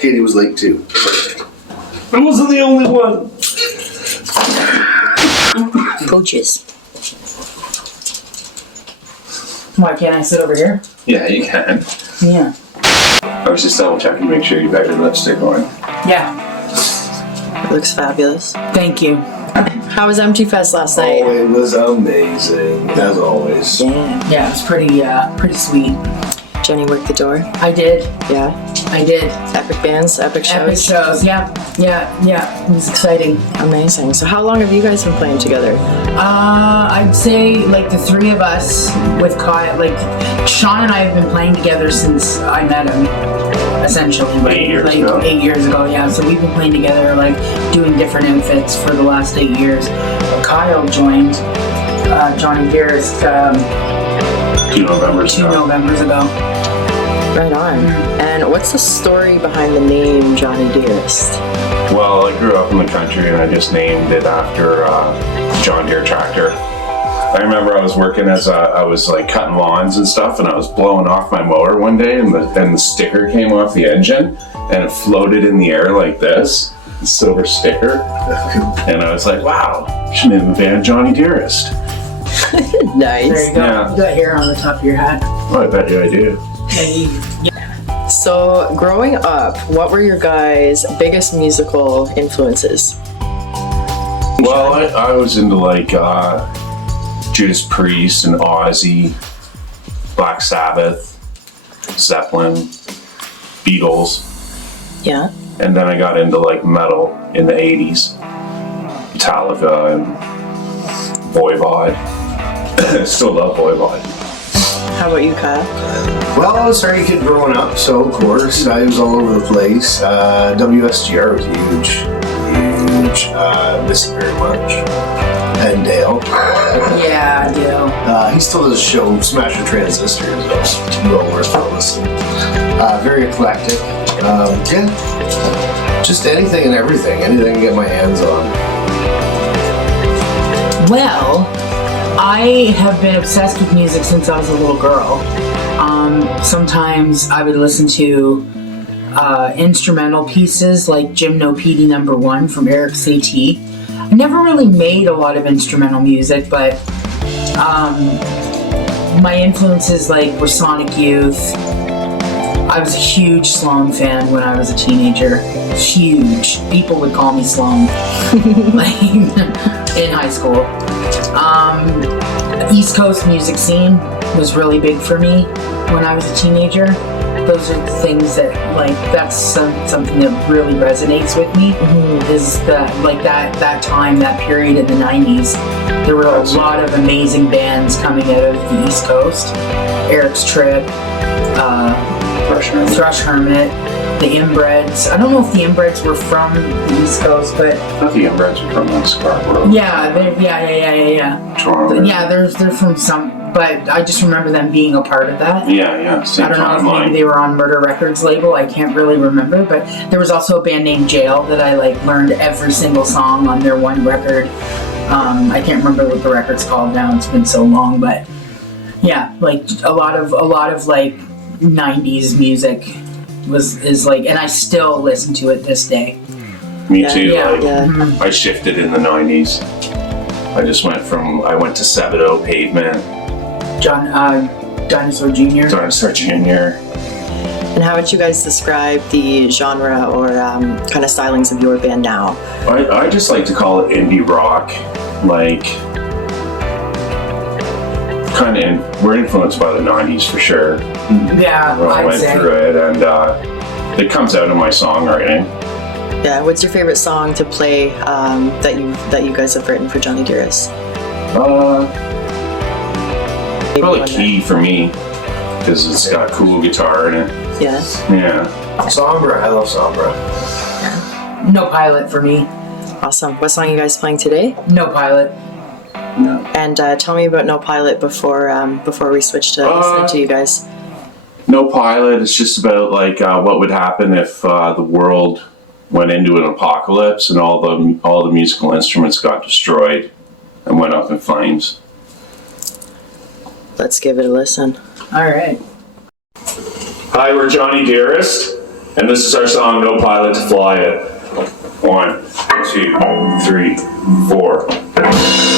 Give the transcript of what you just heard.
Katie was late too. I wasn't the only one. Coaches. Why can't I sit over here? Yeah, you can. Yeah. I was just double checking to make sure you got your lipstick on. Yeah. It looks fabulous. Thank you. How was Empty Fest last night? Oh, it was amazing, as always. Yeah. Yeah, it was pretty sweet. Jenny worked the door. I did. Yeah. I did. Epic bands, epic shows. Epic shows. Yeah. It was exciting. Amazing. So how long have you guys been playing together? I'd say like the three of us with Kyle, like Sean and I have been playing together since I met him, essentially. 8 years ago. 8 years ago, yeah. So we've been playing together, like doing different outfits for the last 8 years. Kyle joined Johnny Deerest 2 Novembers ago. 2 Novembers ago. Right on. And what's the story behind the name Johnny Deerest? Well, I grew up in the country and I just named it after John Deere tractor. I remember I was working I was like cutting lawns and stuff, and I was blowing off my mower one day, and the sticker came off the engine and it floated in the air like this, the silver sticker. And I was like, wow, I should name the band Johnny Deerest. Nice. There you go. Yeah. You got hair on the top of your head. Oh, I bet you I do. Yeah. So growing up, what were your guys' biggest musical influences? Well, I was into like Judas Priest and Ozzy, Black Sabbath, Zeppelin, Beatles. Yeah. And then I got into like metal in the 80s. Metallica and Voivod. Still love Voivod. How about you, Kyle? Well, I was a Sarnia kid growing up, so of course I was all over the place. WSGR was huge. Miss it very much. And Dale. Yeah, I do. He still does a show, Smash the Transistors. Well worth a listen. Very eclectic. Yeah, just anything and everything. Anything I can get my hands on. Well, I have been obsessed with music since I was a little girl. Sometimes I would listen to instrumental pieces like Gymnopedie No. 1 from Eric Satie. I never really made a lot of instrumental music, but my influences were Sonic Youth. I was a huge Sloan fan when I was a teenager. Huge. People would call me Sloan in high school. East Coast music scene was really big for me when I was a teenager. Those are the things that that's something that really resonates with me. Is that time, that period in the 90s, there were a lot of amazing bands coming out of the East Coast. Eric's Trip, Thrush Hermit, the Inbreds. I don't know if the Inbreds were from the East Coast, but I thought the Inbreds were from Scarborough. yeah. Toronto. Yeah, they're from some, but I just remember them being a part of that. Yeah. Same I don't know if timeline. maybe they were on Murder Records label. I can't really remember, but there was also a band named Jail that I learned every single song on their one record. I can't remember what the record's called now. It's been so long, but yeah, a lot of 90s music is and I still listen to it this day. Me too. Yeah. I shifted in the 90s. I went to Sebadoh, Pavement, Dinosaur Jr. Dinosaur Jr. And how would you guys describe the genre or kind of stylings of your band now? I just like to call it indie rock. We're influenced by the 90s for sure. Yeah, I went through it, and it comes out in my songwriting. Yeah. What's your favorite song to play that you guys have written for Johnny Deerest? Probably Key for me, because it's got cool guitar in it. Yeah. Yeah. Sombra, I love Sombra. No Pilot for me. Awesome. What song are you guys playing today? No Pilot. No. And tell me about No Pilot before we switch to listening to you guys. No Pilot. It's just about what would happen if the world went into an apocalypse and all the musical instruments got destroyed and went up in flames. Let's give it a listen. All right. Hi, we're Johnny Deerest, And this is our song, No Pilot to Fly It. 1, 2, 3, 4.